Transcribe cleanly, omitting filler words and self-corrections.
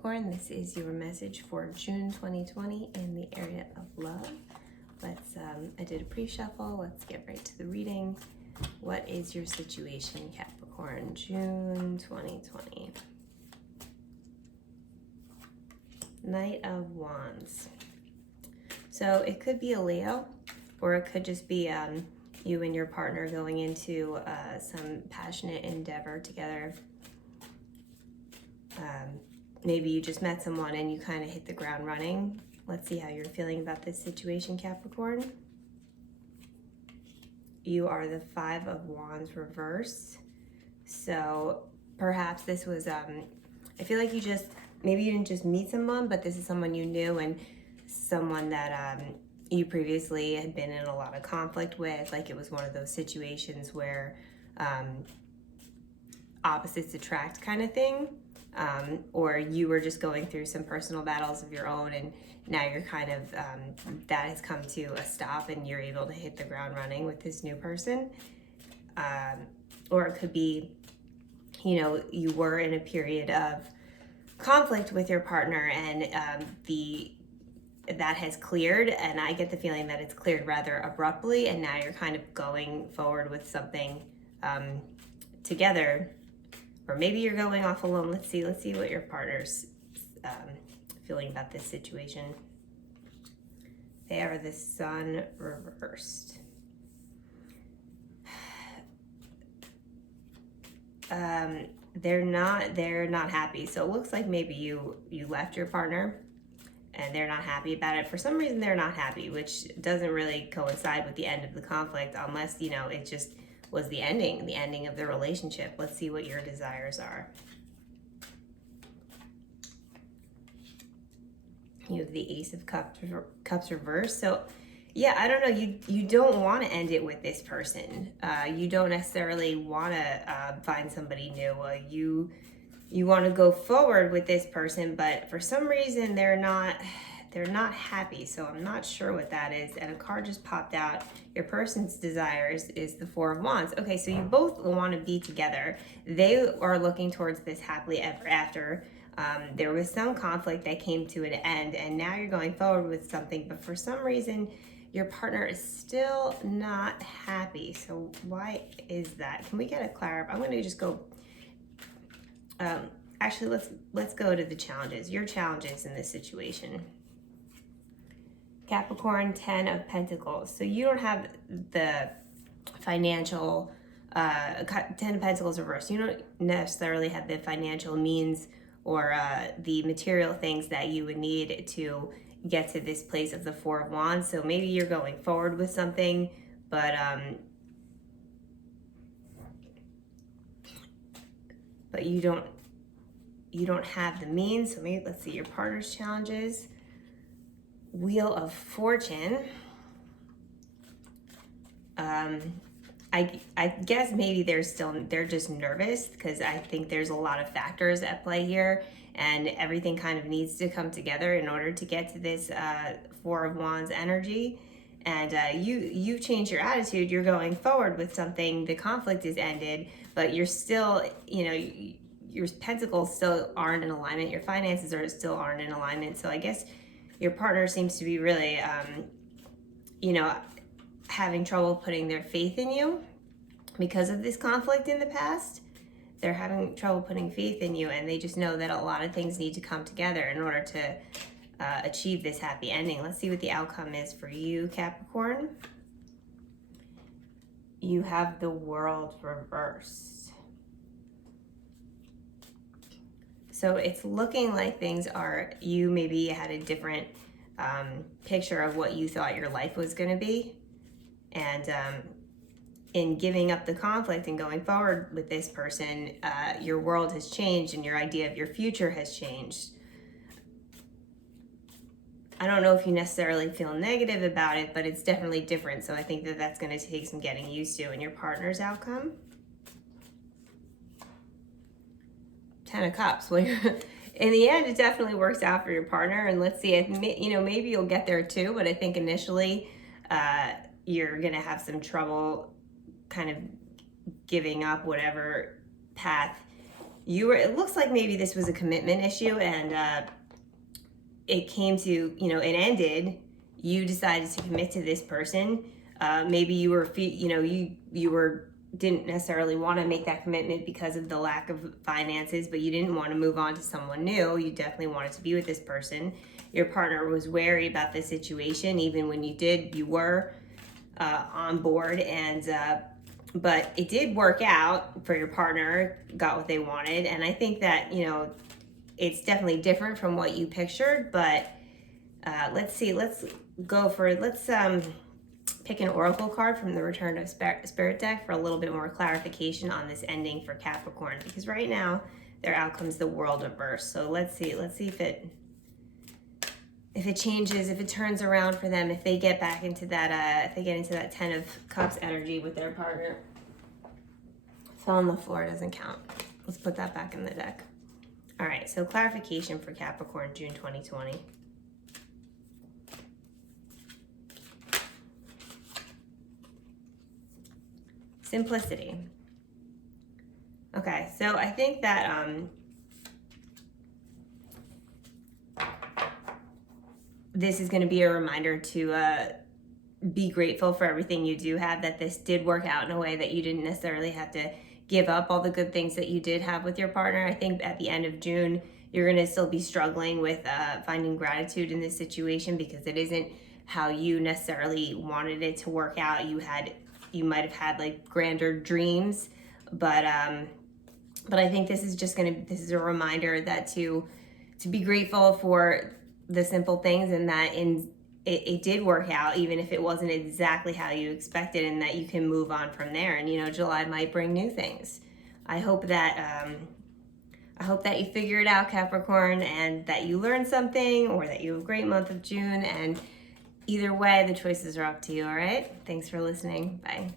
Capricorn. This is your message for June 2020 in the area of love. I did a pre-shuffle. Let's get right to the reading. What is your situation, Capricorn, June 2020? Knight of Wands. So it could be a Leo, or it could just be you and your partner going into some passionate endeavor together. Maybe you just met someone and you kind of hit the ground running. Let's see how you're feeling about this situation, Capricorn. You are the Five of Wands reverse. So perhaps this was, I feel like maybe you didn't just meet someone, but this is someone you knew and someone that you previously had been in a lot of conflict with. Like it was one of those situations where opposites attract kind of thing. Or you were just going through some personal battles of your own and now you're kind of, that has come to a stop and you're able to hit the ground running with this new person. Or it could be, you were in a period of conflict with your partner and that has cleared, and I get the feeling that it's cleared rather abruptly and now you're kind of going forward with something together. Or maybe you're going off alone. Let's see what your partner's feeling about this situation. They are the Sun reversed. They're not happy. So it looks like maybe you left your partner and they're not happy about it. For some reason, they're not happy, which doesn't really coincide with the end of the conflict unless, it just was the ending of the relationship. Let's see what your desires are. You have the Ace of Cups reversed. So yeah, I don't know. You don't want to end it with this person. You don't necessarily want to find somebody new. You want to go forward with this person, but for some reason they're not happy. So I'm not sure what that is. And a card just popped out. Your person's desires is the Four of Wands. Okay, so you both want to be together. They are looking towards this happily ever after. There was some conflict that came to an end and now you're going forward with something, but for some reason your partner is still not happy. So why is that? Can we get a clarify? I'm going to just go actually, let's go to the challenges. Your challenges in this situation. Capricorn, 10 of Pentacles. So you don't have the financial, 10 of Pentacles reversed. You don't necessarily have the financial means or the material things that you would need to get to this place of the Four of Wands. So maybe you're going forward with something, but you don't have the means. So maybe let's see your partner's challenges. Wheel of Fortune. I guess maybe they're just nervous because I think there's a lot of factors at play here and everything kind of needs to come together in order to get to this Four of Wands energy. And you've changed your attitude. You're going forward with something. The conflict is ended, but you're still, your pentacles still aren't in alignment. Your finances still aren't in alignment. So I guess your partner seems to be really, having trouble putting their faith in you because of this conflict in the past. They're having trouble putting faith in you, and they just know that a lot of things need to come together in order to achieve this happy ending. Let's see what the outcome is for you, Capricorn. You have the World reversed. So it's looking like you maybe had a different picture of what you thought your life was going to be. And in giving up the conflict and going forward with this person, your world has changed and your idea of your future has changed. I don't know if you necessarily feel negative about it, but it's definitely different. So I think that's going to take some getting used to. And your partner's outcome? 10 of Cups. Well, in the end, it definitely works out for your partner. And let's see, maybe you'll get there too. But I think initially you're going to have some trouble kind of giving up whatever path it looks like maybe this was a commitment issue, and it came to, it ended. You decided to commit to this person. Maybe you were, didn't necessarily want to make that commitment because of the lack of finances, but you didn't want to move on to someone new. You definitely wanted to be with this person. Your partner was wary about this situation. Even when you were on board, but it did work out for your partner, got what they wanted. And I think that, it's definitely different from what you pictured, but let's pick an oracle card from the Return of Spirit deck for a little bit more clarification on this ending for Capricorn, because right now their outcome's the World reverse. So let's see if it changes, if it turns around for them, if they get back into that, if they get into that 10 of Cups energy with their partner. Fell on the floor, doesn't count. Let's put that back in the deck. All right, so clarification for Capricorn, June 2020. Simplicity. Okay, so I think that this is going to be a reminder to be grateful for everything you do have, that this did work out in a way that you didn't necessarily have to give up all the good things that you did have with your partner. I think at the end of June, you're going to still be struggling with finding gratitude in this situation, because it isn't how you necessarily wanted it to work out. You might have had like grander dreams, but I think this is a reminder that to be grateful for the simple things, and that it did work out, even if it wasn't exactly how you expected, and that you can move on from there. And July might bring new things. I hope that you figure it out, Capricorn, and that you learn something, or that you have a great month of June. And either way, the choices are up to you. All right. Thanks for listening. Bye.